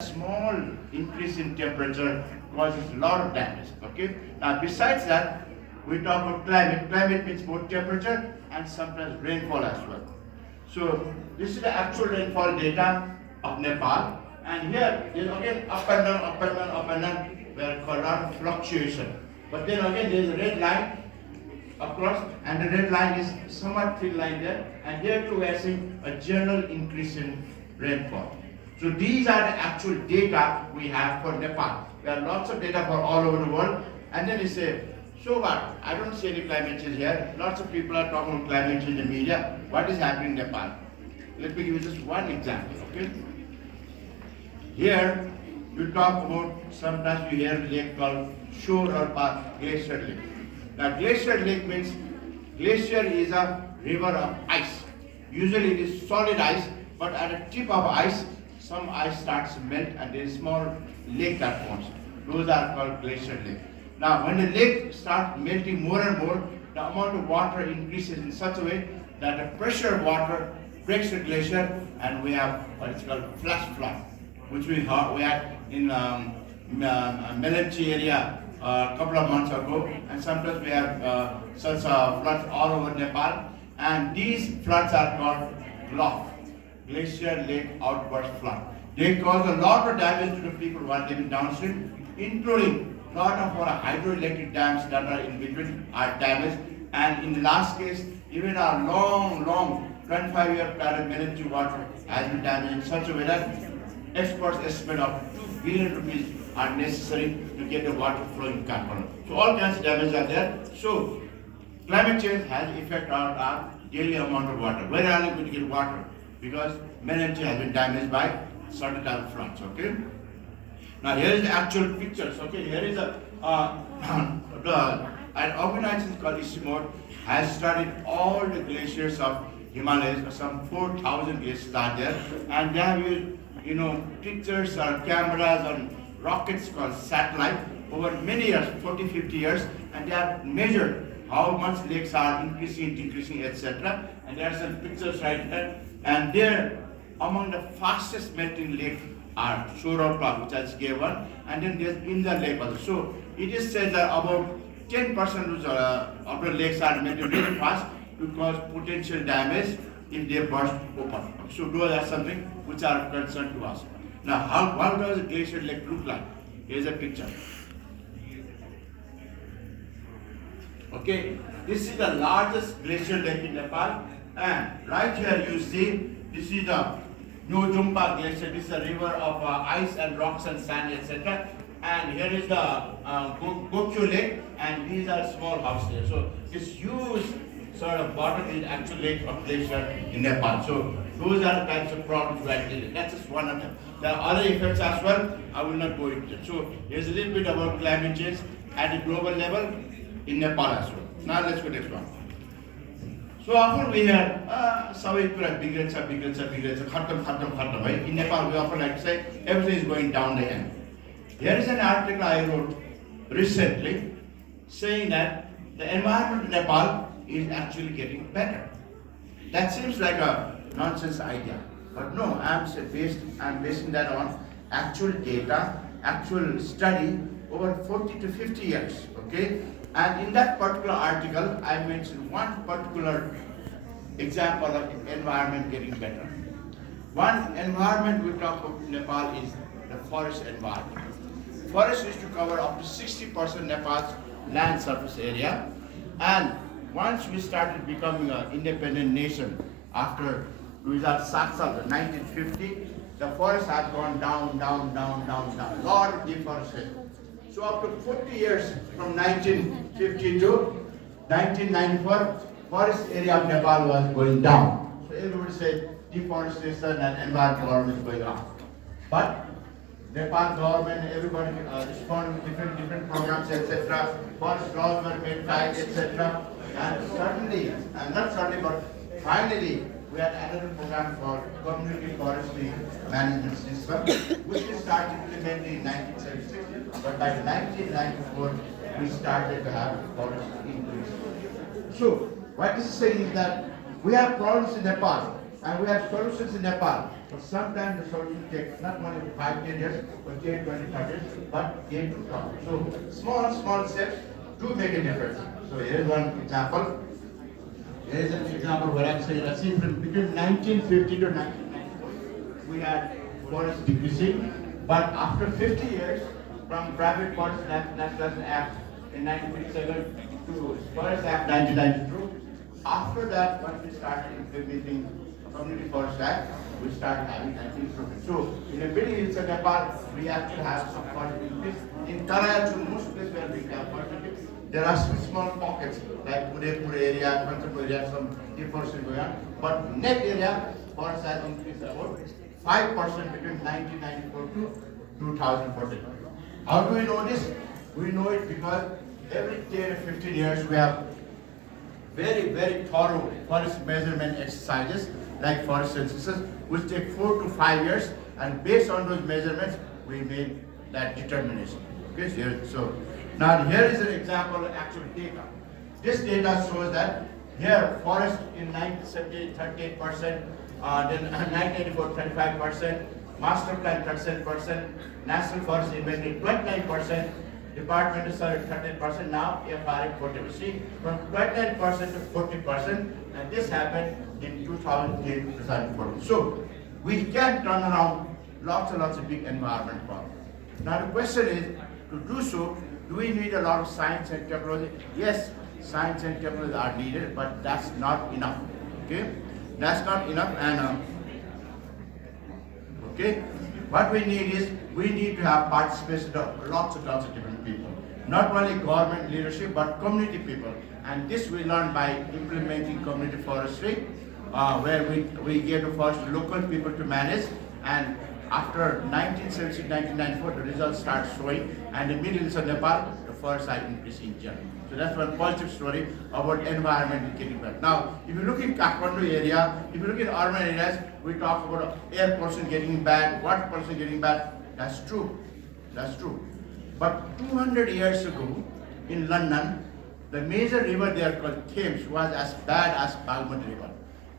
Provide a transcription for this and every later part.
Small increase in temperature causes a lot of damage. Okay. Now, besides that, we talk about climate. Climate means both temperature and sometimes rainfall as well. So this is the actual rainfall data of Nepal, and here is again up and down, up and down, up and down. Where called a lot of fluctuation. But then again, there is a red line across, and the red line is somewhat thin line there, and here too we are seeing a general increase in rainfall. So these are the actual data we have for Nepal. There are lots of data for all over the world, and then you say, so what? I don't see any climate change here. Lots of people are talking about climate change in the media. What is happening in Nepal? Let me give you just one example, okay? Here, you talk about, sometimes you hear a lake called shore or park, glacier lake. Now, glacier lake means, glacier is a river of ice. Usually it is solid ice, but at the tip of ice, some ice starts to melt and there is small lake that forms. Those are called glacier lake. Now, when the lake starts melting more and more, the amount of water increases in such a way that the pressure of water breaks the glacier, and we have what is called flash flood, which we had in Melanchi area a couple of months ago, and sometimes we have such floods all over Nepal, and these floods are called GLOF, Glacier Lake Outburst Flood. They cause a lot of damage to the people while living downstream, including a lot of our hydroelectric dams that are in between are damaged, and in the last case, even our long 25-year plan Melanchi water has been damaged in such a way that experts estimate of 2 billion rupees are necessary to get the water flowing in Kathmandu. So all kinds of damage are there. So climate change has effect on our daily amount of water. Where are we going to get water? Because Melanchi has been damaged by certain type of floods. Okay. Now here is the actual pictures. Okay, here is an organization called ISIMOD has studied all the glaciers of Himalayas. Some 4,000 glaciers are there, and they have used pictures or cameras and rockets called satellite over many years, 40-50 years, and they have measured how much lakes are increasing, decreasing, etc. And there are some pictures right here, and there among the fastest melting lakes are Shore Park, which I just gave one, and then there's Indra Lake also. So it is said that about 10% of the lakes are melting really fast to cause potential damage if they burst open. So those are something which are concerned to us. Now, how does a glacier lake look like? Here's a picture. Okay, this is the largest glacier lake in Nepal, and right here you see this is the Jumpa Glacier. This is a river of ice and rocks and sand, etc. And here is the Ggic Lake, and these are small houses here. So this huge sort of bottom is actual lake of glacier in Nepal. So those are the types of problems we are dealing. That's just one of them. There are other effects as well. I will not go into it. So here's a little bit about climate change at a global level in Nepal as well. Now let's go next one. So often we hear, सबै कुरा बिग्रेछ, खत्तम, right? In Nepal, we often like to say, everything is going down the end. Here is an article I wrote recently saying that the environment in Nepal is actually getting better. That seems like a nonsense idea, but no, I'm basing that on actual data, actual study over 40 to 50 years, okay? And in that particular article, I mentioned one particular example of environment getting better. One environment we talk about in Nepal is the forest environment. Forest used to cover up to 60% Nepal's land surface area, and once we started becoming an independent nation after 1950, the forests have gone down. A lot of deforestation. So up to 40 years from 1950 to 1994, forest area of Nepal was going down. So everybody said deforestation and environmental is going up. But Nepal government, everybody responded with different programs, etc. Forest laws were made tight, etc. And certainly, not certainly, but finally, we had another program called Community Forestry Management System, which we started implementing in 1976. But by 1994, we started to have forest increase. So, what this is saying is that we have problems in Nepal, and we have solutions in Nepal. But sometimes the solution takes not only 5, 10 years, but 10, 20, 30 years, but 8 to 12. So small steps do make a difference. So here is one example. Here is an example where I'm saying, let's see, from between 1950 to 1994, we had forest decreasing, but after 50 years, from Private Forest National Act in 1957 to Forest Act 1992, after that, once we started implementing Community Forest Act, we started having that improvement. So in the middle hills of Nepal, we actually have some forest increase. In Taraya, most places where we have forest increase, there are some small pockets like Udaipur area, Panchapur area, some deforestation going on. But net area, forest has increased about 5% between 1994 to 2014. How do we know this? We know it because every 10 or 15 years we have very thorough forest measurement exercises like forest censuses, which take 4 to 5 years, and based on those measurements, we make that determination. Okay, so now here is an example of actual data. This data shows that here forest in 1978, 38%, then 1984, 35%, master plan 37%, national forest inventory 29%, departmental survey 13%, now FRA 40%. See, from 29% to 40%, and this happened in 2008 to 2014. So we can turn around lots and lots of big environment problems. Now the question is, to do so, do we need a lot of science and technology? Yes, science and technology are needed, but that's not enough. Okay, that's not enough, and okay, what we need is we need to have participation of lots of different people, not only government leadership but community people, and this we learn by implementing community forestry, where we get the forest local people to manage, and after 1970, 1994, the results start showing, and in middle of Nepal, the forests are increasing in general. So that's one positive story about environment getting better. Now, if you look in Kathmandu area, if you look in urban areas, we talk about air pollution getting bad, water pollution getting bad. That's true. That's true. But 200 years ago, in London, the major river there called Thames was as bad as Bagmati River.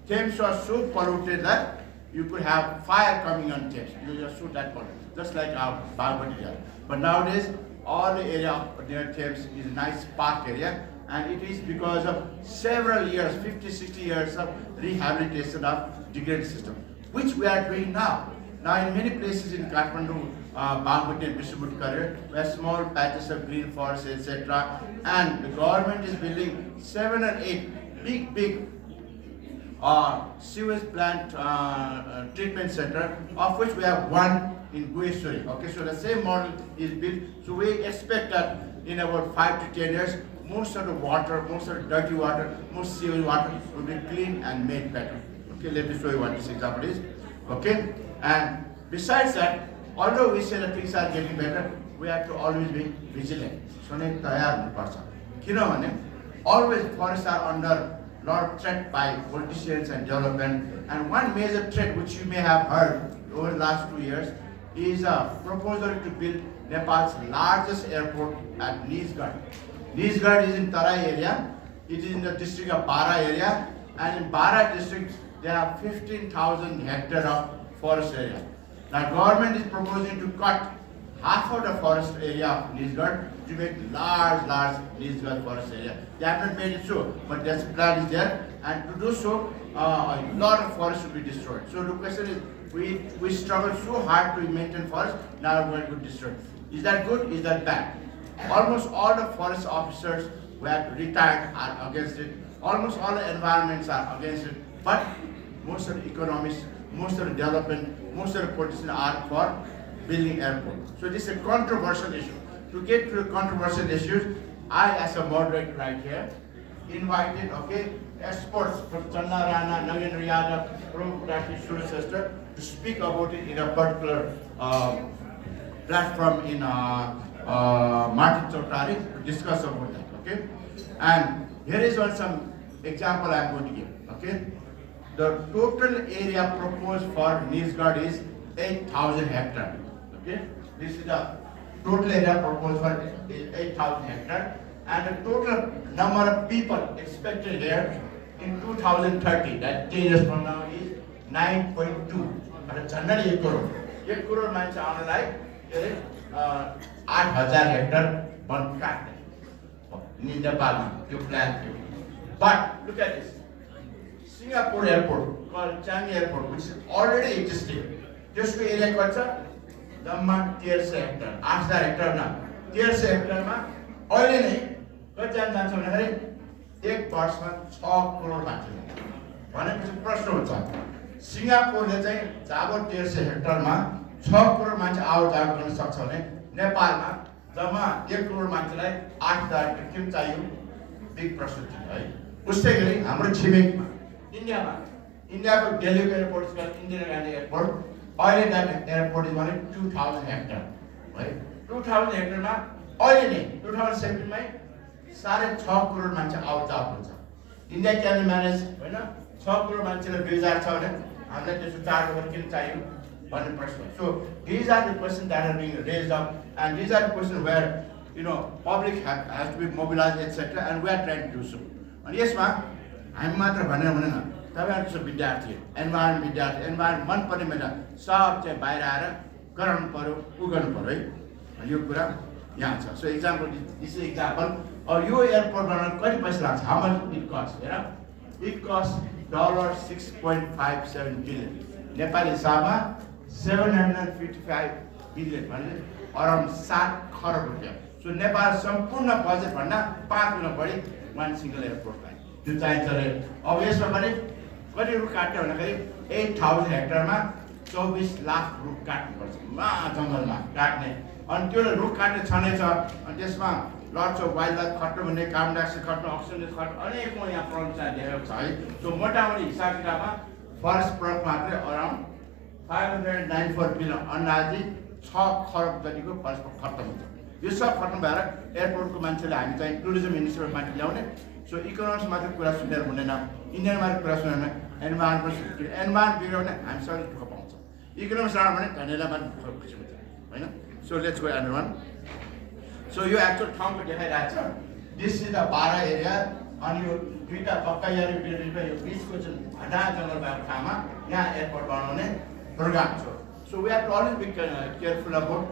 Thames was so polluted that you could have fire coming on Thames. You just shoot that pollution, just like our Bagmati River. But nowadays, all the area near Thames is a nice park area, and it is because of several years, 50, 60 years of rehabilitation of degraded system, which we are doing now. Now in many places in Kathmandu, Bagmati and Bishamut Career, we have small patches of green forests, etc. And the government is building 7 or 8 big sewage plant treatment center, of which we have one in Guesuri. Okay, so the same model is built. So we expect that in about 5 to 10 years, most of the water, most of the dirty water, most sewage water will be clean and made better. Okay, let me show you what this example is. Okay, and besides that, although we say that things are getting better, we have to always be vigilant. Always forests are under a lot of threat by politicians and development. And one major threat which you may have heard over the last 2 years is a proposal to build Nepal's largest airport at Ggic. Ggic is in Tarai area. It is in the district of Bara area, and in Bara district there are 15,000 hectares of forest area. Now government is proposing to cut half of the forest area of Ggic to make large Ggic forest area. They have not made it so, but this plan is there, and to do so, a lot of forest will be destroyed. So the question is, we struggle so hard to maintain forest, now we're going to destroy. Is that good? Is that bad? Almost all the forest officers who have retired are against it. Almost all the environments are against it. But most of the economists, most of the development, most of the politicians are for building airport. So this is a controversial issue. To get to the controversial issues, I, as a moderator right here, invited, experts from Channa Rana, Nagendra Yadav, from Dr. Surya to speak about it in a particular platform in Martin Chowtari to discuss about that. Okay, and here is some example I am going to give. Okay, the total area proposed for Ggic is 8,000 hectares. Okay, this is the total area proposed for 8,000 hectares, and the total number of people expected here in 2030, that 10 years from now, is 9.2. झन्डै 1 करोड मान्छे आउनलाई के अरे 8,000 hectare वन काट्ने नेपालमा त्यो plan थियो but look at this Singapore airport called Changi airport which is already existing त्यसको area कति छ जम्मा 1300 हेक्टर 8,000 हेक्टर न 1300 हेक्टरमा अहिले नै कतिजना जान्छ भन्दाखेरि एक वर्षमा 6 करोड मान्छे भनेपछि प्रश्न हुन्छ सिङ्गापुरले चाहिँ जब 1300 हेक्टरमा 6 करोड मान्छे आउट जावत गर्न सक्छ भने नेपालमा जम्मा 1 करोड मान्छेलाई 8,000 हेक्टर किन चाहियो बिग प्रश्न छ है उस्तै गरी हाम्रो छिमेकमा इन्डियाको दिल्लीको एयरपोर्ट छ इन्दिरा गान्धी एयरपोर्ट अहिले जाने एयरपोर्ट इज भने 2000 हेक्टर है 2000 हेक्टरमा अहिले नै 2017 मै 6.5 करोड मान्छे आउट जावत हुन्छ इन्डिया क्यान म्यानेज हैन 6 करोड मान्छेलाई 2000 छ भने हामीलाई त्यसको 4 करोड किन चाहियो भन्ने प्रश्न so these are the questions that are being raised up and these are the questions where public has to be mobilized etc and we are trying to do so अनि यसमा हामी मात्र भनेर भनेन तपाईहरु जस्तो विद्यार्थी एन्भाइरनमेन्ट मन पर्ने मेरा सब चाहिँ बाहिर आएर गराउनु पर्यो उ गर्नु पर्यो है यो कुरा यहाँ छ so example this is example अब यो एयरपोर्ट बनाउन कति पैसा लाग्छ हाउ मच इट कस्ट हेर इट कस्ट $6.57 बिलियन नेपाली हिसाबमा 755 बिलियन भने अराउन्ड 7 खरब रुपैयाँ सो नेपाल सम्पूर्ण बजेट भन्दा 5 गुणा बढी वान सिंगल एयरपोर्टलाई त्यो चाहिन्छ रे अब यसमा पनि कति रुख काट्यो भन्दाखेरि 8,000 हेक्टरमा 24 लाख रुख काट्नुपर्छ जङ्गलमा काट्ने अनि त्यो रुख काट्ने छँदैछ अनि त्यसमा लट्स अफ वाइल्ड लाइफ खट्नु भन्ने कार्बन डाइअक्साइड खट्नु अक्सिजन खट्नु अनेकौँ यहाँ प्रब्लम चाहिँ देखेको छ है सो मोटामोटी हिसाब किताबमा फरेस्ट प्रडक्ट मात्रै अराउन्ड 594 बिलियन अन्दाजी 6 खरब जतिको फरेस्ट खत्तम हुन्छ यो सब खत्तम भएर एयरपोर्टको मान्छेले हामी चाहिँ टुरिज्म मिनिस्ट्रीबाट माथि ल्याउने सो इकोनोमिक्स मात्र कुरा सुनेर हुँदैन इन्डियन मात्र कुरा सुनेर एन्भाइरमेन्ट बिग्रियो भने हामी सबैले दुःख पाउँछ इकोनोमिक्स राम्रो भने धनीलाई मात्र दुःख खुसी हुन्छ होइन so let's go and one so यो एक्चुअल ठाउँको देखाइरहेको छ this is the Bara area अनि यो दुईटा पक्काइयारी बिल्डिङ यो बिचको जुन घना जङ्गल भएको ठाउँमा यहाँ एयरपोर्ट बनाउने प्रोग्राम छ so we have to always be careful about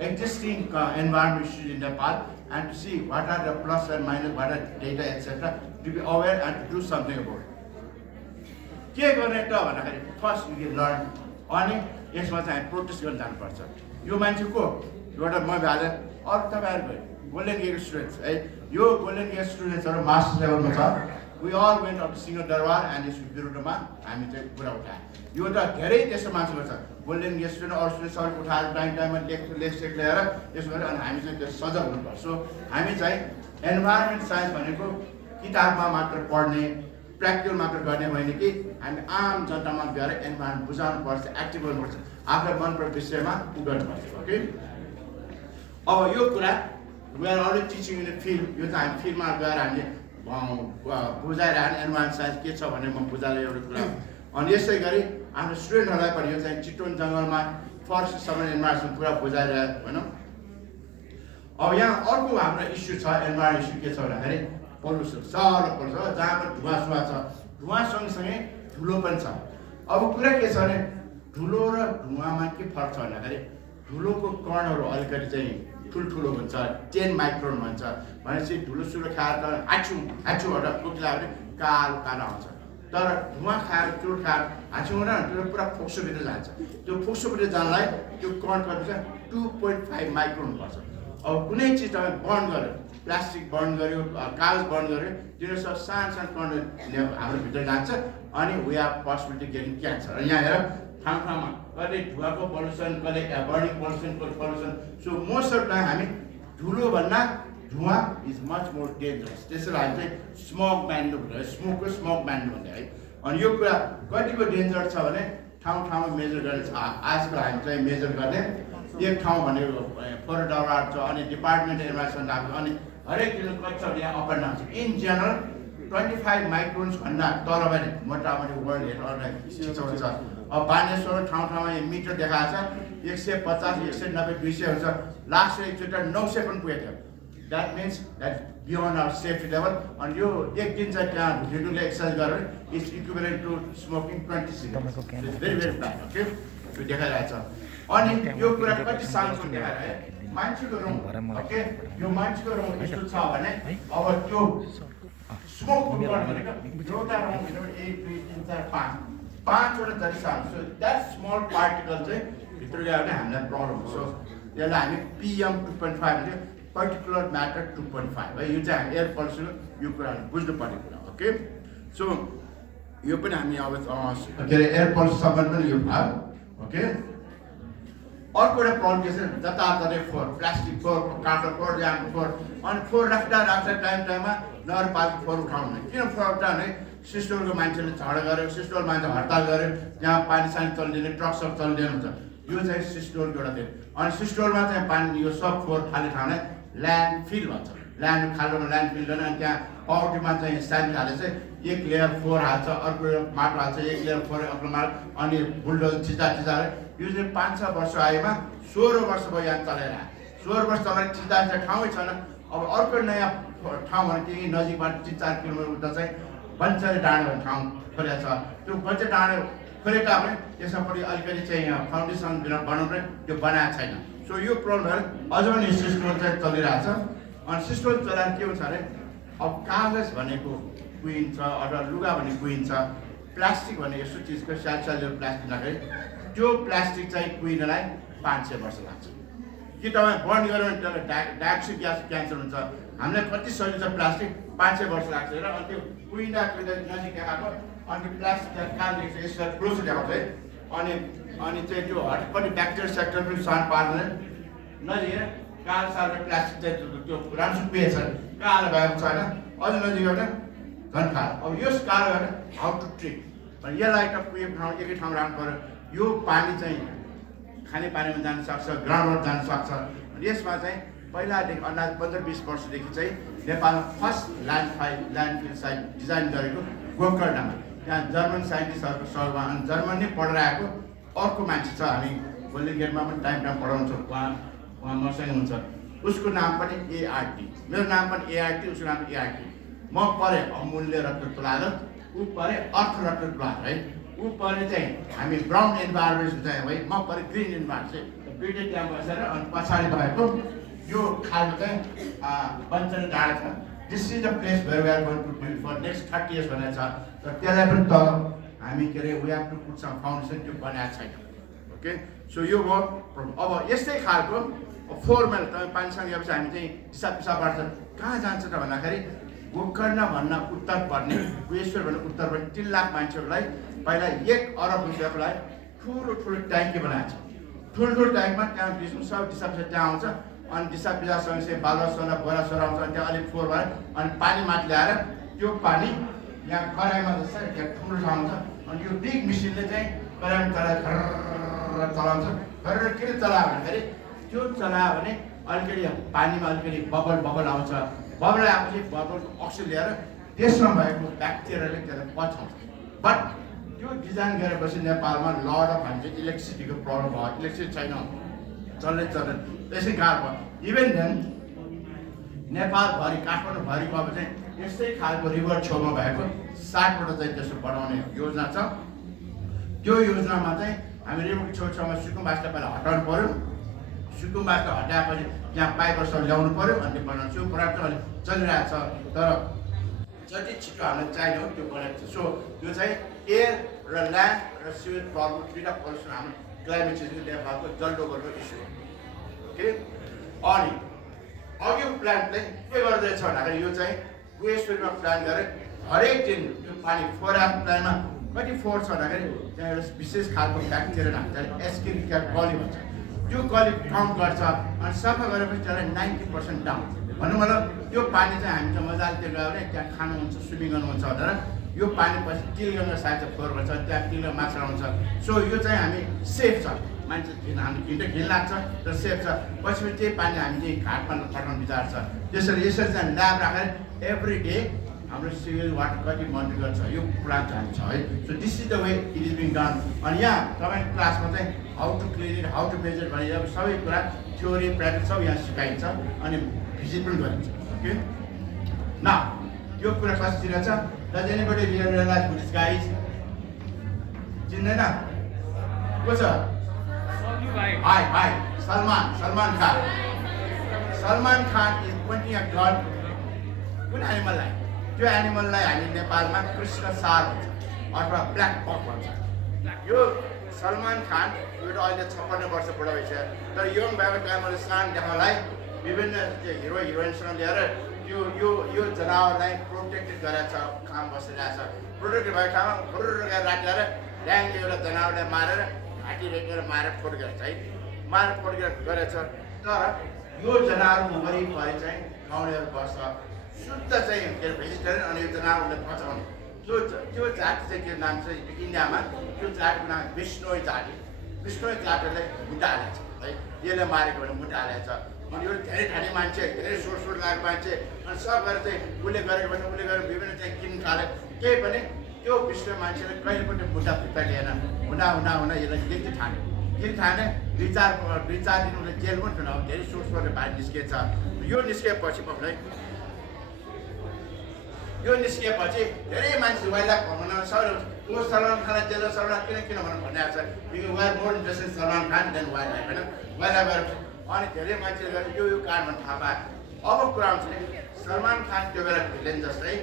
existing environment issues in Nepal and to see what are the plus and minus, what are data, etc. To be aware and to do something about it. के गर्ने त भन्दाखेरि first you can learn अनि यसमा चाहिँ protest गर्न जानुपर्छ यो मान्छे को एउटा म भएर अरू तपाईँहरूको गोल्डन गेट स्टुडेन्ट्स है यो गोल्डन गेट स्टुडेन्ट्सहरू मास्टर्स लेभलमा छ we all went off Singha Durbar and यसको विरुद्धमा हामी चाहिँ कुरा उठायो यो त धेरै त्यस्तो मान्छेको छ गोल्डन गेट स्टुडेन्ट अरू स्टुडेन्ट सबै उठाएर टाइममा लेख ल्याएर यसो गरेर अनि हामी चाहिँ त्यो सजग हुनुपर्छ सो हामी चाहिँ एन्भाइरोमेन्ट साइन्स भनेको किताबमा मात्र पढ्ने प्र्याक्टिकल मात्र गर्ने होइन कि हामी आम जनतामा गएर एन्भाइरोमेन्ट बुझाउनुपर्छ एक्टिभ गर्नुपर्छ आफूलाई मनपर्ने विषयमा उ गर्नुपर्छ ओके अब यो कुरा we are already teaching in the field यो त हामी फिल्डमा गएर हामीले बुझाइरहने एन्भाइरोमेन्ट साइन्स के छ भने म बुझाएर एउटा कुरा अनि यसै गरी हाम्रो स्टुडेन्टहरूलाई पनि यो चाहिँ चितवन जङ्गलमा फरेस्टसम्म एन्भाइरोमेन्ट पुरा बुझाइरहेको होइन अब यहाँ अर्को हाम्रो इस्यु छ एन्भाइरोमेन्ट इस्यु के छ भन्दाखेरि पोल्युसन साह्रो पोल्युसन जहाँ पनि धुवा छ धुवा सँगसँगै धुलो पनि छ अब कुरा के छ भने धुलो र धुवामा के फरक छ भन्दाखेरि धुलोको कणहरू अलिकति चाहिँ ठुल्ठुलो हुन्छ 10 माइक्रोन भन्छ भनेपछि धुलो सुलो खाएर त हाँचुबाट फुक्ला भने कालो आउँछ तर धुवा खाएर चुर खाएर हाँचु हुँदैन त्यो पुरा फोक्सोभित्र जान्छ त्यो फोक्सोभित्र जानलाई त्यो कण कति छ 2.5 माइक्रोन पर्छ अब कुनै चिज तपाईँ बर्न गर्यो प्लास्टिक बर्न गर्यो कागज बर्न गर्यो त्यो सब सानो कण हाम्रो भित्र जान्छ अनि we are possibility getting cancer यहाँ हेर ठाउँमा कहिले धुवाको पल्युसन कहिले बर्निङ पल्युसनको pollution so most of time हामी धुलो भन्दा धुवा इज मच मोर डेन्जरस त्यसैले हामी चाहिँ स्मोक ब्यान्ड भनेर स्मोक ब्यान्ड भन्ने है अनि यो कुरा कतिको डेन्जर छ भने ठाउँमा मेजर गर्ने छ आजकल हामी चाहिँ मेजर गर्ने एक ठाउँ भनेको 4 डलर छ अनि डिपार्टमेन्ट एन्भाइरोमेन्ट आएको अनि हरेक दिन कति छ यहाँ अप एन्ड डाउन छ इन जेनरल 25 माइक्रोन्स भन्दा तल पनि मोटामोटी वर्ल्ड हेल्थ अर्गनाइजेसन छ अब बानेश्वर ठाउँमा मिटर देखाएको छ 150 190 200 हुन्छ लास्ट एकचोटि 900 पनि पुगेको थियो That means that beyond our safety level, and you एक दिन चाहिँ त्यहाँ भिडियोले एक्सरसाइज गरेर it's equivalent to smoking 20 cigarettes. It's very very bad. Okay, त्यो देखाइरहेछ. अनि यो कुरा कति सालको देखाइरहे मान्छेको रुम. ओके, यो मान्छेको रुम यस्तो छ भने अब त्यो स्मोक भनेको एउटा रुम भित्र 1 2 3 4 5 पाँचवटा जति सानो. सो द्याट स्मल पार्टिकल चाहिँ भित्र गयो भने हामीलाई प्रब्लम हुन्छ. सो यसलाई हामी PM 2.5 भन्छ, पर्टिकुलर म्याटर 2.5 है. यो चाहिँ हामी एयर पल्युसन यो कुराहरू बुझ्नुपर्ने कुरा. ओके, सो यो पनि हामी अब के अरे एयर पल्युसन सम्बन्ध पनि यो भयो. ओके, अर्को एउटा प्रब्लम के छ जताततै फोहोर, प्लास्टिक फोहोर, कार्टन फोहोर, ल्याम्प फोहोर. अनि फोहोर राख्दा टाइममा नगरपालिका फोहोर उठाउनु. किन फोहोर उठाउने? सिस्टोलको मान्छेले झगडा गर्यो, सिस्टोल मान्छे हडताल गर्यो, त्यहाँ पानी सानी चल्दिने, ट्रकसब चल्दिने हुन्छ. यो चाहिँ सिस्टोलको एउटा थियो. अनि सिस्टोलमा चाहिँ पानी यो सब फोहोर खाने ठाउँलाई ल्यान्ड फिल भन्छ. ल्यान्ड खाल्डोमा ल्यान्ड फिल गर्ने. अनि त्यहाँ पाउटीमा चाहिँ सानी हाले चाहिँ एक लेयर फोहोर हाल्छ, अर्को माटो हाल्छ, एक लेयर फोहोर अर्को माटो, अनि बुल्डोजर चिचारे यो चाहिँ 5-6 वर्ष आएमा 16 वर्ष भयो यहाँ चलाइरहेको. 16 वर्ष चलाएर चिचारे ठाउँै छैन. अब अर्को नयाँ ठाउँ भने त्यही नजिकबाट 3-4 किलोमिटर उता चाहिँ बन्चरे डाँडा भन्ने ठाउँ खोलेको छ. त्यो बन्चरे डाँडा खोलेका पनि त्यसमा अलिकति चाहिँ फाउन्डेसन बनाउने त्यो बनाएको छैन. सो यो प्रब्लम भएर अझ पनि सिस्टोल चाहिँ चलिरहेछ. अनि सिस्टोल चलाएर के हुन्छ भने अब कागज भनेको कुहिन्छ, अथवा लुगा भने कुहिन्छ, प्लास्टिक भन्ने यस्तो चिजको सानो प्लास्टिक राखे त्यो प्लास्टिक चाहिँ कुहिनलाई 500 वर्ष लाग्छ. कि तपाईँ बर्न गऱ्यो भने त्यसलाई डाइअक्सिड ग्यास क्यान्सर हुन्छ. हामीलाई कति सजिलो छ, प्लास्टिक 500 वर्ष लाग्छ र अनि त्यो कुहिँदा नजिक देखाएको. अनि प्लास्टिक काल देख्छ यसरी क्लोज देखाउँछ है. अनि चाहिँ त्यो कति ब्याक्टेरिया सेक्टर पनि सहन पार्दैन. नजिक कालो सालको प्लास्टिक चाहिँ त्यो राम्रो कुहेछ, कालो भएको छैन, अझ नजिक एउटा झन् कालो. अब यो कालो भएर हाउ टु ट्रिट भने यसलाई एउटा कुहेको ठाउँ एकै ठाउँ राख्नु पऱ्यो. यो पानी चाहिँ खाने पानीमा जान सक्छ, ग्राउन्डमा जान सक्छ. यसमा चाहिँ पहिलादेखि अन्दाज 15-20 वर्षदेखि चाहिँ नेपालमा फर्स्ट ल्यान्डफिल साइट डिजाइन गरेको गोकर्णमा. त्यहाँ जर्मन साइन्टिस्टहरूको सहयोगमा अनि जर्मनी पढेर आएको अर्को मान्छे छ, हामी गोल्डन गेटमा पनि टाइम पढाउँछौँ. उहाँ मसँग हुन्छ. उसको नाम पनि ART, मेरो नाम पनि ART, उसको नाम ART. म परे अमूल्य रत्न तुलाधर, ऊ परे अर्थ रत्न तुलाधर है. ऊ परे चाहिँ हामी ब्राउन इन्भाइरोमेन्ट चाहिँ है, म परे ग्रिन इन्भाइरोमेन्ट चाहिँ दुइटै त्यहाँ बसेर. अनि पछाडि भएको यो खालको चाहिँ बन्चन डाँडा छ. This is the place where we are going to do for next 30 years भनेको छ. र त्यसलाई पनि त हामी के अरे we have to put some foundation त्यो बनाएको छैन. ओके, सो यो भयो. अब यस्तै खालको फोहोर मैला तपाईँ पानीसँग गएपछि हामी चाहिँ हिसाब पिसाबबाट कहाँ जान्छ त भन्दाखेरि गोकर्ण भन्न उत्तर पर्ने, गुहेश्वर भन्ने उत्तर पर्ने 3 लाख मान्छेहरूलाई पहिला 1 अरब रुपियाँको लागि ठुलो ट्याङ्की बनाएको छ. ठुल्ठुलो ट्याङ्कमा त्यहाँ सब दिसा पिसा त्यहाँ आउँछ. अनि दिसा पिसासँग चाहिँ बालुवा सोना बोरा सोरा आउँछ. अनि त्यहाँ अलिक फोहोर भयो अनि पानी माथि ल्याएर त्यो पानी यहाँ कराईमा जस्तो त्यहाँ ठुलो ठाउँ हुन्छ. अनि यो बिग मेसिनले चाहिँ कराईमा चलाउँछ. गरेर किन चलायो भन्दाखेरि त्यो चलायो भने अलिकति पानीमा अलिकति बबल आउँछ. बबल आएपछि बबलको अक्सिजन लिएर त्यसमा भएको ब्याक्टेरियाले त्यसलाई पचाउँछ. बट त्यो डिजाइन गरेपछि नेपालमा लड अफ हामी चाहिँ इलेक्ट्रिसिटीको प्रब्लम भयो. इलेक्ट्रिसिटी छैन, चल्दै त्यसै गाह्रो भयो. इभन देन नेपालभरि काठमाडौँभरिको अब चाहिँ यस्तै खालको रिभर छेउमा भएको 60वटा चाहिँ त्यसो बनाउने योजना छ. त्यो योजनामा चाहिँ हामी रिभरको छेउछाउमा सुकुम्बासलाई पहिला हटाउनु पऱ्यो. सुकुम्बासलाई हटाएपछि त्यहाँ पाइपहरू ल्याउनु पऱ्यो. अनि त्यो बनाउँछ. त्यो प्रोग्राम चाहिँ अहिले चलिरहेको छ. तर जति छिटो हामीलाई चाहिने हो त्यो बनाएको छ. सो यो चाहिँ एयर र ल्यान्ड र सिवेज प्रब्लम दुईवटा पल्युसन हाम्रो क्लाइमेट चेन्जको नेपालको जलडोगरको इस्यु हो. ओके, अनि अघि प्लान चाहिँ के गर्दैछ भन्दाखेरि यो चाहिँ गुहेश्वरमा प्लान गरेर हरेक दिन त्यो पानी फोहोर प्लानमा कति फोहोर छ भन्दाखेरि त्यहाँ एउटा विशेष खालको ब्याक्टेरिया हुन्छ, एस्केरिका कली भन्छ. त्यो कली काउन्ट गर्छ. अनि सफा गरेपछि त्यसलाई 90% डाउन भन्नु मतलब त्यो पानी चाहिँ हामी चाहिँ मजाले त्यो गयो भने त्यहाँ खानुहुन्छ, स्विमिङ गर्नुहुन्छ भनेर यो पानी पछि किल गर्न सायद फोहोर गर्छ. त्यहाँ किल माछा आउँछ. सो यो चाहिँ हामी सेफ छ. मान्छे हामी घिन लाग्छ र सेफ छ. पछि त्यही पानी हामी चाहिँ घाटमा पठाउनु विचार छ. यसरी चाहिँ ल्याब राखेर एभ्री डे हाम्रो सिवेज वाटर कति मोनिटर गर्छ यो प्लान चाहिँ छ है. So this is the way it is being done. अनि यहाँ तपाईँ क्लासमा चाहिँ how to clean it, how to measure भनेर सबै कुरा थ्योरी प्र्याक्टिस सब यहाँ सिकाइन्छ. अनि भिजिट पनि गरिन्छ ओके न यो कुरा कसरी छ Does anybody realize who this guy is? चिन्दैन को छ Hi Salman Khan Salman Khan is pointing a gun कुन एनिमललाई त्यो एनिमललाई हामी नेपालमा कृष्ण सार भन्छ अथवा ब्ल्याक बक भन्छ यो सलमान खान यो अहिले 56 वर्ष बुढा भइसक्यो तर यङ भएको टाइममा सान देखाउनलाई विभिन्न हिरो हिरोइनसँग लिएर यो जनावरलाई प्रोटेक्टेड गरेर छ काम बसिरहेछ प्रोटेक्टेड भएको ठाउँमा फुरुर गरेर राखेर ड्याङले एउटा जनावरलाई मारेर घाँटी रेटेर मारेर फोड गरेछ है मारेर फोड गरेछ तर यो जनावरको वरिपरि चाहिँ गाउँलेहरू बस्छ शुद्ध चाहिँ के भेजिटेरियन अनि यो जनावरलाई बचाउने त्यो जाति चाहिँ के नाम छ इन्डियामा त्यो जातिको नाम विष्णोई जातिले मुद्दा हालेको छ है यसले मारेको भने मुद्दा हालेको छ अनि यो धेरै ठाने मान्छे धेरै सोर लागेको मान्छे अनि सब गरेर चाहिँ उसले गरेको भने उसले गरेर विभिन्न चाहिँ किन्न थाले केही पनि त्यो विष्णु मान्छेले कहिले पनि मुद्दा फिर्ता लिएन हुँदा यसलाई गिल्टी ठाने 2-4 दिन उसले जेल पनि थियो धेरै सोर्सबाट बाहिर निस्किएछ यो निस्किएपछि धेरै मान्छे वाइल्ड भन्न सक्छ सलमान खानलाई जेल सलमान किन भनेर छ because we are more interested in Salman Khan than wildlife होइन वाइल्ड लाइफ अनि धेरै मान्छेले गर्दा यो कारणमा थाहा पाए अब कुरा आउँछ सलमान खान त्यो बेला भिलेन जस्तै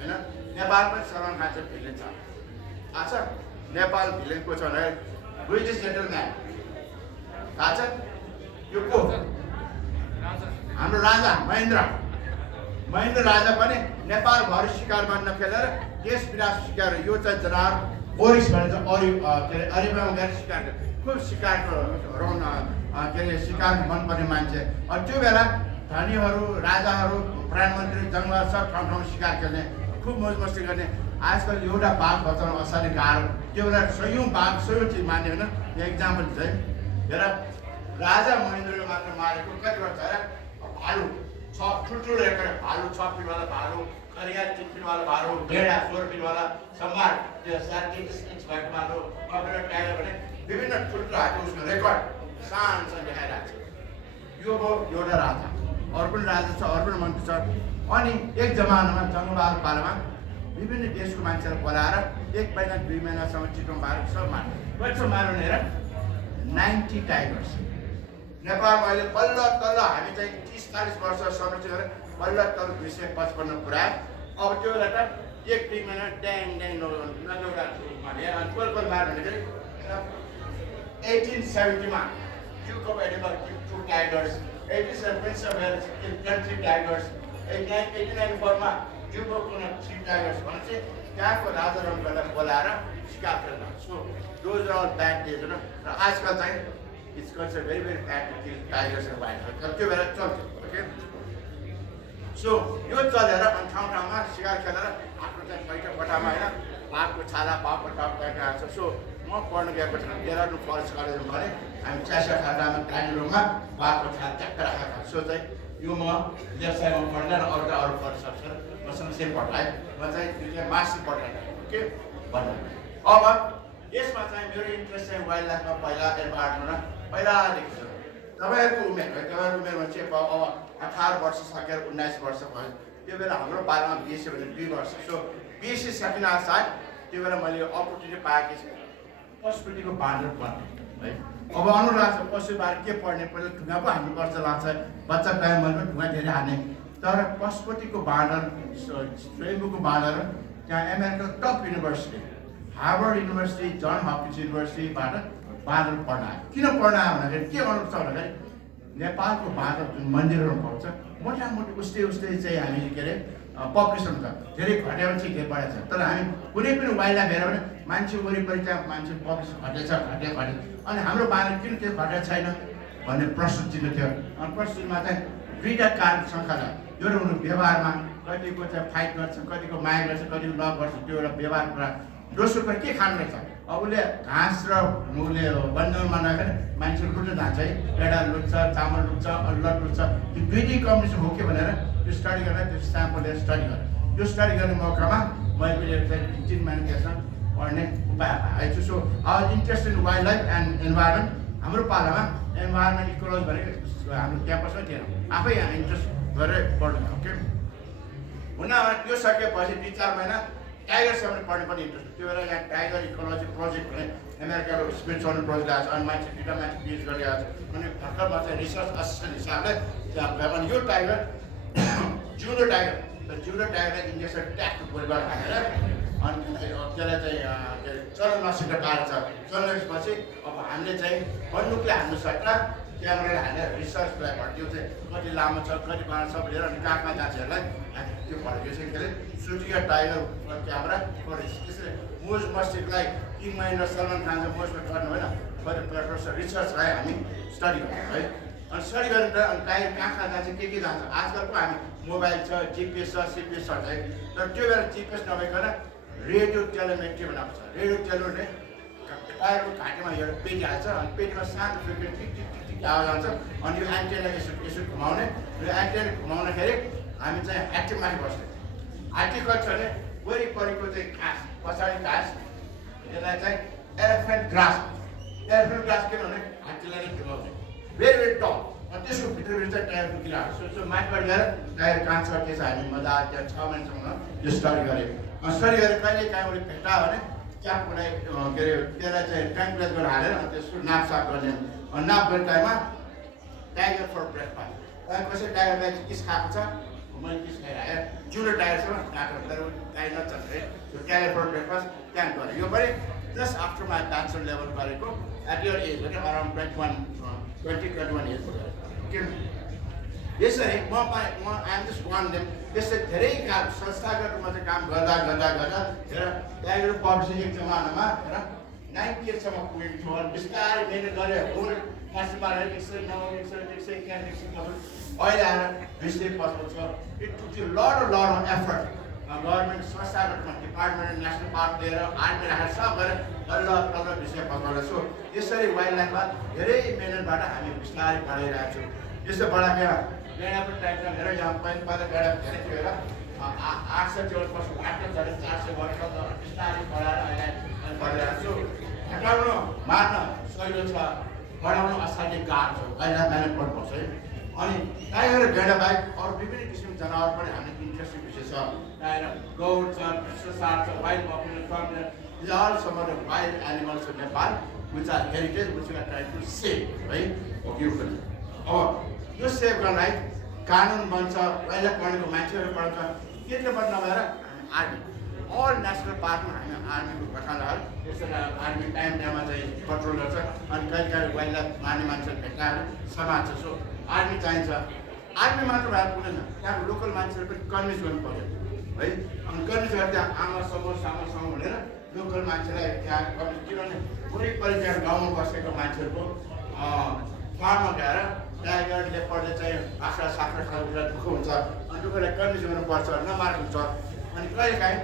होइन नेपाल पनि सलमान खान चाहिँ भिलेन छ थाहा छ नेपाल भिलेन को छ भने ब्रिटिस जेन्टलम्यान थाहा छ यो को हाम्रो राजा महेन्द्र राजा पनि नेपालभरि शिकारमा नखेलेर देश विनाश शिकार यो चाहिँ जनावर बोरिस भनेर अरिबामा गएर शिकार खुब शिकारको रौन के अरे शिकार मनपर्ने मान्छे अनि त्यो बेला धनीहरू राजाहरू प्रधानमन्त्री जङ्गल सब ठाउँ शिकार खेल्ने खुब मौज मस्ती गर्ने आजकल एउटा बाघ बचाउन असाध्यै गाह्रो त्यो बेला सयौँ चिज मान्यो होइन यो इक्जाम्पल चाहिँ हेर राजा महेन्द्रले मात्र मारेको कति वर्ष अरे भालु ठुल्ठुलो रेकर्ड भालु 6 फिटवाला भालु करिया 3 फिटवाला भालु भेडा 16 फिटवाला सम्भार त्यो 37 इन्च भएको भालु कपिलर टाइगर भने विभिन्न ठुल्ठुलो हातको उसको रेकर्ड सानसानो देखाइरहेको छ यो हो एउटा राजा अरू पनि राजा छ अरू पनि मन्त्री छ अनि एक जमानामा जङ्गलहरू पालामा विभिन्न देशको मान्छेलाई बोलाएर 1 महिना 2 महिनासम्म चिटो मारेर सब मार्यो मार्यो हेर 90 टाइगर्स नेपालमा अहिले बल्ल तल्ल हामी चाहिँ 30-40 वर्ष संरक्षण गरेर बल्ल तल्ल 255 पुऱ्यायो अब त्यो बेला त 1-2 महिना ड्याङ नगौडा भने अनि कोल मार्यो भने फेरि 1870मा जुको animal to tigers 1870 country tigers 1894मा जुको कुन 3 टाइगर्स भने चाहिँ त्यहाँको राजा रङलाई बोलाएर शिकार खेल्न so those are all bad days र आजकल चाहिँ It's considered very bad to kill tigers and wildlife. तर त्यो बेला चल्थ्यो ओके सो यो चलेर अनि ठाउँमा शिकार खेलेर आफ्नो चाहिँ पैठा कोठामा होइन बाघको छाला बाघको टाउको राखेको छ सो म पढ्न गएको थिएँ देहरादून फरेस्ट कलेजमा भने हामी चिया खाटामा डाइनिङ रुममा बाघको छाला ट्याक्क राखेको सो चाहिँ यो म लेफ्ट साइडमा पढ्न र अरू पढ्न सक्छ मसँग सेम पढाएँ म चाहिँ मास्टर पढाएँ ओके भन्नु अब यसमा चाहिँ मेरो इन्ट्रेस्ट चाहिँ वाइल्ड लाइफमा पहिला एन्भाइरोमेन्टमा पहिलादेखि छ तपाईँहरूको उमेरमा चाहिँ अब 18 वर्ष सकेर 19 वर्ष भयो त्यो बेला हाम्रो पालामा बिएससी भने 2 वर्ष सो बिएससी सकिन साथ त्यो बेला मैले अपर्च्युनिटी पाएकी छु पशुपतिको बाँदर पढ्ने है अब अनुराग छ पशुबाट के पढ्ने पहिला ढुङ्गा पो हान्नुपर्छ लाग्छ बच्चा टाइम मैले ढुङ्गा धेरै हाने तर पशुपतिको बाँदर स्वयम्भूको बाँदर त्यहाँ America top university Harvard university जन हपकिन्स युनिभर्सिटीबाट बाँदर पढ्न आयो किन पढ्न आयो भन्दाखेरि के गर्नु छ भन्दाखेरि नेपालको बाँदर जुन मन्दिरहरू पाउँछ मोटामोटी उस्तै चाहिँ हामी के अरे पपुलेसन छ धेरै घटेर चाहिँ धेरै बढेको छ तर हामी कुनै पनि वाइल्ड लाइफ हेऱ्यो भने मान्छे वरिपरि चाहिँ मान्छे पपुलेसन घटे अनि हाम्रो बाँदर किन त्यो घटेको छैन भन्ने प्रश्न चिन्ह थियो अनि प्रश्नमा चाहिँ 2टा कारण शङ्का छ एउटा उनीहरू व्यवहारमा कतिको चाहिँ फाइट गर्छ कतिको माया गर्छ कतिको लभ गर्छ त्यो एउटा व्यवहार कुरा दोस्रो कुरा के खानु रहेछ अब उसले घाँस र उसले वनजङ्गलमा नगएर मान्छे लुट्न जान्छ है पेडा लुट्छ चामल लुट्छ लट लुट्छ त्यो 2टी कम्बिनेसन हो कि भनेर त्यो स्टडी गरेर त्यो स्याम्पल लिएर स्टडी गरेँ त्यो स्टडी गर्ने मौकामा मैले चाहिँ 15 महिना पढ्ने उपाय आएको छु so our interest in wildlife and environment हाम्रो पालामा इन्भाइरोमेन्ट इकोलोजी भनेको हाम्रो क्याम्पसमै थिएन, आफै यहाँ इन्ट्रेस्ट गरेर पढ्नु ओके। हुन त्यो सकेपछि 2-4 महिना टाइगरसँग पढ्नु पनि इन्ट्रेस्ट, त्यो बेला यहाँ टाइगर इकोलोजी प्रोजेक्ट भने अमेरिकाको स्मिथसोनियन प्रोजेक्ट आएको छ, अनि मान्छे 2टा मान्छे पिएच गरिरहेको छ, अनि भर्खरमा चाहिँ रिसर्च असिस्टेन्ट हिसाबले त्यहाँ गयो। अनि यो टाइगर जुडो टाइगर, जुडो टाइगरलाई इन्जेक्सन ट्याक्क गोलीबाट हानेर अनि त्यसलाई चाहिँ चल्न नसकेर पारेको छ। चल्नेपछि अब हामीले चाहिँ बन्दुकले हान्नु सक्छ, क्यामेराले हानेर रिसर्चलाई भन्यो चाहिँ कति लामो छ, कति बाँड सब लिएर अनि कहाँ कहाँ जान्छ हेर्लाई त्यो भनेको चाहिँ के अरे सुटिया टाइगर क्यामेरा त्यसरी मोज मस्जिदलाई किङ महेन्द्र सलमान खान चाहिँ मोजमा गर्नु होइन, कति पर्पस रिसर्चलाई हामी स्टडी गर्छौँ है। अनि स्टडी गरेर अनि टाइगर कहाँ कहाँ जान्छ, के जान्छ। आजकलको हामी मोबाइल छ, जिपिएस छ, सिपिएस छ है, तर त्यो बेला जिपिएस नभइकन रेडियो टेलिमेट्री बनाएको छ। रेडियो टेलिमेट्री टायरको घाँटीमा एउटा पेटी हाल्छ, अनि पेटीमा सानो फ्रिक्वेन्ट टिक टिक टिक टिक आवाज आउँछ, अनि यो एन्टेना यसो घुमाउने, यो एन्टेना घुमाउँदाखेरि हामी चाहिँ हात्तीमाथि बस्ने। हात्ती कति छ भने वरिपरिको चाहिँ घाँस, पछाडि घाँस, यसलाई चाहिँ एलिफेन्ट ग्रास। एलिफेन्ट ग्रास किनभने हात्तीलाई नै घुमाउने, भेरी भेरी टप। अनि त्यसको भित्रभित्र चाहिँ टायर टुकिरहेको छ। माथिबाट गएर टायर कहाँ छ के छ हामी मजाले त्यहाँ 6 महिनासम्म यो स्टडी गरेँ। स्टडी गरेर कहिले काहीँ उसले भेटायो भने क्याप बनाइ के अरे त्यसलाई चाहिँ ट्याङ्कुलेट गरेर हालेर अनि त्यसको नापसाप गर्ने। अनि नाप गर्ने टाइममा टाइगर फर ब्रेकफास्ट, कसै टाइगरलाई चाहिँ किस खाएको छ, मैले किस खाइरहेँ, जुडो टाइगरसँग काटेर टाइगर नचल्छ है, त्यो टाइगर फर ब्रेकफास्ट त्यहाँ गरेँ। यो पनि just after my bachelor level गरेको एट यर एज भने अराउन्ड 21 एज ओके। यसरी म आइएम जस्ट वान देम। त्यसै धेरै संस्थागत रूपमा चाहिँ काम गर्दा हेर टाइगर पब्लिसिङ एक जमानामा हेर 90 इयर्ससम्म पुगेको थियो। अनि बिस्तारै मेहनत गरेर होल खासमा 109, 181 अहिले आएर 2055 छ। It took a lot of effort. Government संस्थागत रूपमा डिपार्टमेन्ट नेसनल पार्क लिएर आर्मी राखेर सब गरेर तल्लो 2055 सो यसरी वाइल्ड लाइफमा धेरै मेहनतबाट हामी बिस्तारै बढाइरहेको छौँ। यस्तो बढाएर गैँडाको टाइपमा हेर यहाँ पहिला गैँडा धेरै थियो हेर 800 वर्ष घाटो झरे 400 वर्ष बिस्तारै बढाएर अहिले बढिरहेको छु। हटाउनु मार्न सहिलो छ, बढाउनु असाध्यै गाह्रो छ, गैँडा म्यानेज गर्नुपर्छ है। अनि टाइगर गैँडा बाहेक अरू विभिन्न किसिमको जनावर पनि हामी इन्ट्रेस्टिङ विषय छ। टाइगर गौर छ, विश्वसार छ, वाइल्ड बफेलो छ, these are some of the wild animals of Nepal which are heritage which we are trying to save, right? Okay, अब यो सेभ गर्नलाई कानुन बन्छ, पहिला पढेको मान्छेहरू पढ्छ, केन्द्र बन्द नभएर आर्मी अल नेसनल पार्कमा हामी आर्मीको गठन गरेर त्यसरी आर्मी टाइममा चाहिँ कन्ट्रोल गर्छ। अनि कहिले वाइल्ड लाइफ मार्ने मान्छेहरू भेट्टाएर समाज छ। सो आर्मी चाहिन्छ। आर्मी मात्र भएर पुग्दैन, त्यहाँको लोकल मान्छेहरू पनि कन्भिन्स गर्नु पर्यो है। अनि कन्भिन्स गरेर त्यहाँ आमा भनेर लोकल मान्छेलाई त्यहाँ कन्भिन्स, किनभने वरिपरि त्यहाँ गाउँमा बसेको मान्छेहरूको फार्ममा गएर टाइगर लेपर्डले चाहिँ बाख्रा साख्रा खाएर दुःख हुन्छ, अनि दुःखलाई कन्भिन्स गर्नुपर्छ, नमार्क हुन्छ। अनि कहिलेकाहीँ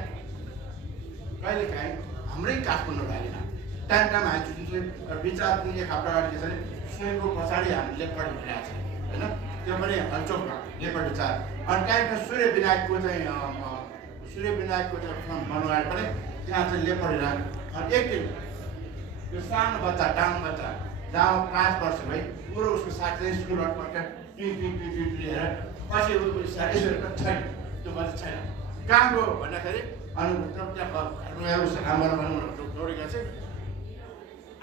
हाम्रै काठमाडौँ भ्यालीमा टाइम हामी जुन चाहिँ विचार कुन एक हप्ता अगाडि के छ भने स्वयंको पछाडि हामी लेपर्ड हिँडिरहेको छ होइन, त्यो पनि हल्चोकमा लेपर्ड विचार। अनि टाइममा सूर्य विनायकको चाहिँ बनवाएर पनि त्यहाँ चाहिँ लेपर्ड हिँडेर। अनि एक दिन त्यो सानो बच्चा डाउन बच्चा जहाँ 5 वर्ष भई पुरो उसको साथी स्कुलबाट पढ्छ हेरेर पछि उसको साथी छैन, त्यो बच्चा छैन, कहाँ गयो भन्दाखेरि अनि त्यहाँ आमा दौडेको चाहिँ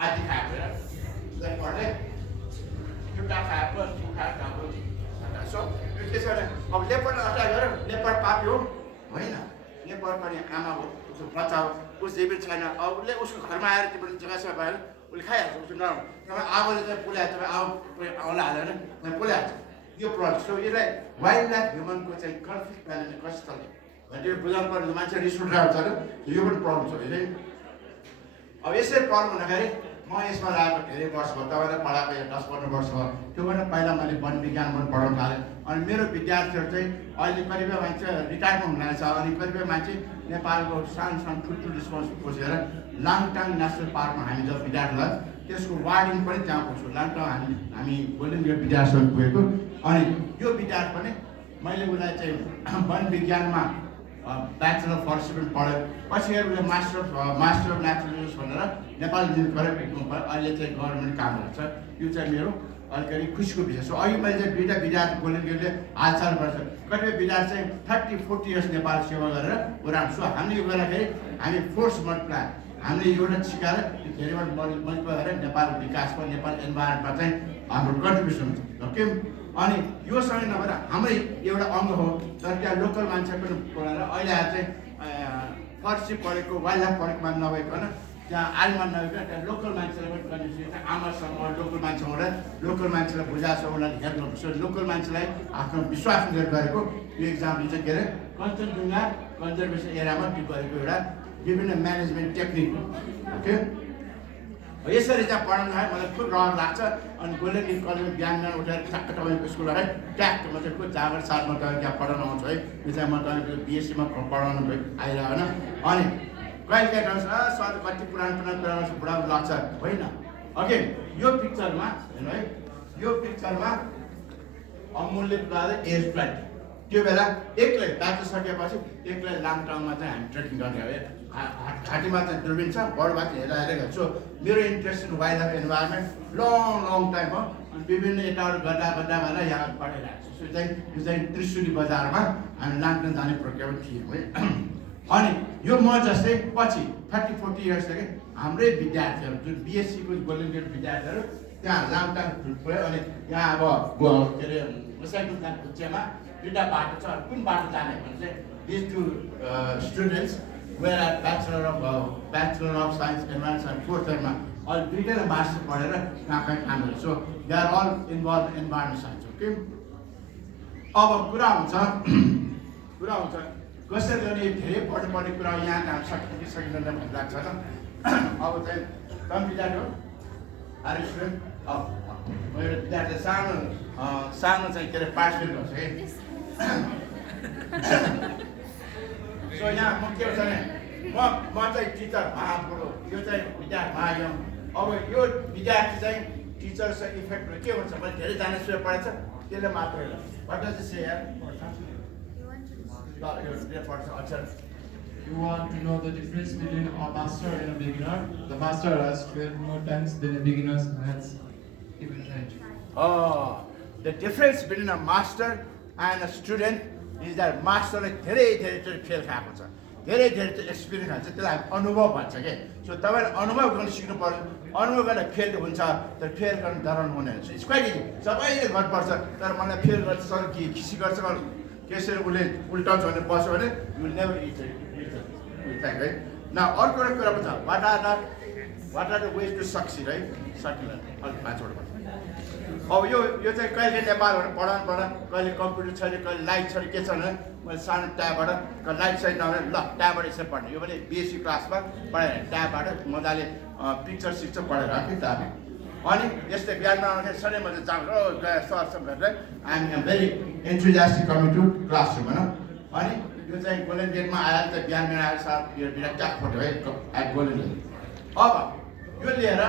आदि खाएको हेर पढ्दै चुट्टा खाएको खाएको। सो यो के छ भने अब लेपर्ड अट्याक गरेर लेपर्ड पापी हो होइन, लेपर्ड पनि आमा हो, उसको बच्चा हो, उस जीवित छैन। अब उसले उसको घरमा आएर त्यो पनि जग्गा पाएर उसले खाइहाल्छ, उसको नराम्रो तपाईँ आगोले चाहिँ पोल्याएको तपाईँ आउला हाल्यो भने पोल्याहाल्छ यो प्रब्लम। सो यसलाई वाइल्ड लाइफ ह्युमनको चाहिँ कन्फ्लिक्ट म्यानेजमेन्ट कसरी चल्ने त्यो बुझाउनु पर्ने, मान्छे रिस उठिरहेको छ यो पनि प्रब्लम छ है। अब यसै प्रब्लम हुँदाखेरि म यसमा लागेको धेरै वर्ष भयो, तपाईँलाई पढाएको 10-15 वर्ष भयो। त्योभन्दा पहिला मैले वन विज्ञान पनि पढाउन थालेँ। अनि मेरो विद्यार्थीहरू चाहिँ अहिले कतिपय मान्छे रिटायरमा हुनुहुनेछ, अनि कतिपय मान्छे नेपालको सानो ठुल्ठुलो रिस्पोन्स खोजेर लाङटाङ नेसनल पार्कमा हामी जब विद्यार्थीलाई त्यसको वार्डिङ पनि त्यहाँ पुग्छौँ। लाङटाङ हामी गोल्डन गेट विद्यार्थीहरू पुगेको। अनि यो विद्यार्थी पनि मैले उसलाई चाहिँ वन विज्ञानमा ब्याचलर फरेस्ट्री पनि पढ्यो, पछि उसले मास्टर अफ नेचुरल रिसोर्स भनेर नेपाल युनिभर्सिटी गरेर अहिले चाहिँ गभर्मेन्ट काम गर्छ। यो चाहिँ मेरो अलिकति खुसीको विषय सो अघि मैले चाहिँ दुईवटा विद्यार्थी गोल्डन गेटले हालचाल गर्छ कतिपय विद्यार्थी चाहिँ 30-40 इयर्स नेपाल सेवा गरेर उनीहरू सो हामीले यो गर्दाखेरि हामी फोर्स मल्टिप्लाई हामीले एउटा सिकाएर धेरैबाट मल्टिप्लाई गरेर नेपाल विकासमा नेपाल इन्भाइरोमेन्टमा चाहिँ हाम्रो कन्ट्रिब्युसन हुन्छ ओके अनि यो सँगै नभएर हाम्रै एउटा अङ्ग हो तर त्यहाँ लोकल मान्छे पनि पढेर अहिले आएर चाहिँ फर्सी पढेको वाइल्ड लाइफ पढेकोमा नभइकन त्यहाँ आर्मीमा नभइकन त्यहाँ लोकल मान्छेलाई पनि कन्ट्रिब्युसन आमासँग लोकल मान्छेबाट लोकल मान्छेलाई बुझाएको छ उनीहरूले हेर्नु सो लोकल मान्छेलाई आफ्नो विश्वास लिएर गरेको यो इक्जाम्पल चाहिँ के अरे कञ्चनजुङ्घा कन्जर्भेसन एरियामा त्यो गरेको एउटा विभिन्न म्यानेजमेन्ट टेक्निक ओके यसरी चाहिँ पढाउनु खायो मलाई खुब रहर लाग्छ अनि गोल्डन गिफ्ट कलेजमा बिहान बिहान उठेर ठ्याक्क तपाईँको स्कुललाई ट्याक्क म चाहिँ खुब जाँगर साथमा तपाईँ त्यहाँ पढाउन आउँछु है यो चाहिँ म तपाईँको बिएससीमा पढाउनु आइरहेको होइन अनि कहिले कहीँ गर्नुहोस् सर कति पुरानो कुरा गर्छु बुढा लाग्छ होइन ओके यो पिक्चरमा हेर्नु है यो पिक्चरमा अमूल्य कुराले एज फ्लाइट त्यो बेला एक्लै बाटो सकेपछि एक्लै लाङटाङमा चाहिँ हामी ट्रेकिङ गर्ने हो घाँटीमा चाहिँ दुर्बिन छ बडबाट हेरेर गर्छु मेरो interest in wild life environment long time हो अनि विभिन्न यताबाट गर्दा गरेर यहाँ पढाइरहेको छु यो चाहिँ त्रिशुली बजारमा हामी लाङटाङ जाने प्रोग्राम थियौँ है अनि यो म जस्तै पछि 30-40 इयर्सदेखि हाम्रै विद्यार्थीहरू जुन बिएससीको गोल्डन गेट विद्यार्थीहरू त्यहाँ लाङटाङ पुग्यो अनि यहाँ अब के अरे मुसाइको खुच्चेमा दुईवटा बाटो छ कुन बाटो जाने भने चाहिँ this two students were are bachelor of science advance and fourth इयरमा अहिले दुईवटाले मास्टर पढेर कहाँ कहाँ काम गर्छ so they are all involve environment science okay अब कुरा हुन्छ कसरी गर्ने धेरै पढ्नुपर्ने कुरा यहाँ काम सकिँदैन भन्ने लाग्छ त अब चाहिँ कम विद्यार्थी हो आर स्टुडेन्ट अब म एउटा विद्यार्थी सानो चाहिँ के अरे पार्टिसिपेट गर्छु है सो यहाँ म के हुन्छ भने म चाहिँ टिचर महापुरो यो चाहिँ विद्यार्थी महायम अब यो विद्यार्थी चाहिँ टिचरसँग इफेक्ट के हुन्छ मैले धेरैजना स्टुडेन्ट पढाएको छ त्यसले मात्रै वाट डज इट से यार You want to know the difference between a master and a beginner? The master has 12 more times than a beginner has even right. The difference between a master and a student is that master धेरै fail खाएको छ धेरै experience हुन्छ त्यसलाई हामी अनुभव भन्छ के सो तपाईँले अनुभव गर्न सिक्नु पर्यो अनुभव गरेर फेल हुन्छ तर फेल गर्न डराउनु हुने हुन्छ इट्स क्वाइट इजी सबैले गर्नुपर्छ तर मलाई फेल गर्छ सर कि खिसी गर्छ त्यसरी उसले उल्टाउँछ भने बस्यो भने यु नेभर इट है न अर्को एउटा कुरा पनि छ what are the ways to succeed है सकिँदैन अलिक 5 वटा अब यो चाहिँ कहिले नेपालहरू पढाउनु कहिले कम्प्युटर छैन कहिले लाइट छैन के छैन मैले सानो ट्याबबाट लाइट छैन नभए ल ट्याबबाट यसरी पढ्ने यो पनि बिएससी क्लासमा पढाएर ट्याबबाट मजाले पिक्चर सिक्चर पढेर कि ट्याब अनि यस्तै बिहानमा आउँदाखेरि सधैँ मैले जाऊँ गएर सरसँग गरेर I am very enthusiastic coming to classroom होइन अनि यो चाहिँ गोल्डन गेटमा आएर चाहिँ बिहान आएर सर यो ट्याब फोटो है एट गोल्डन गेट अब यो लिएर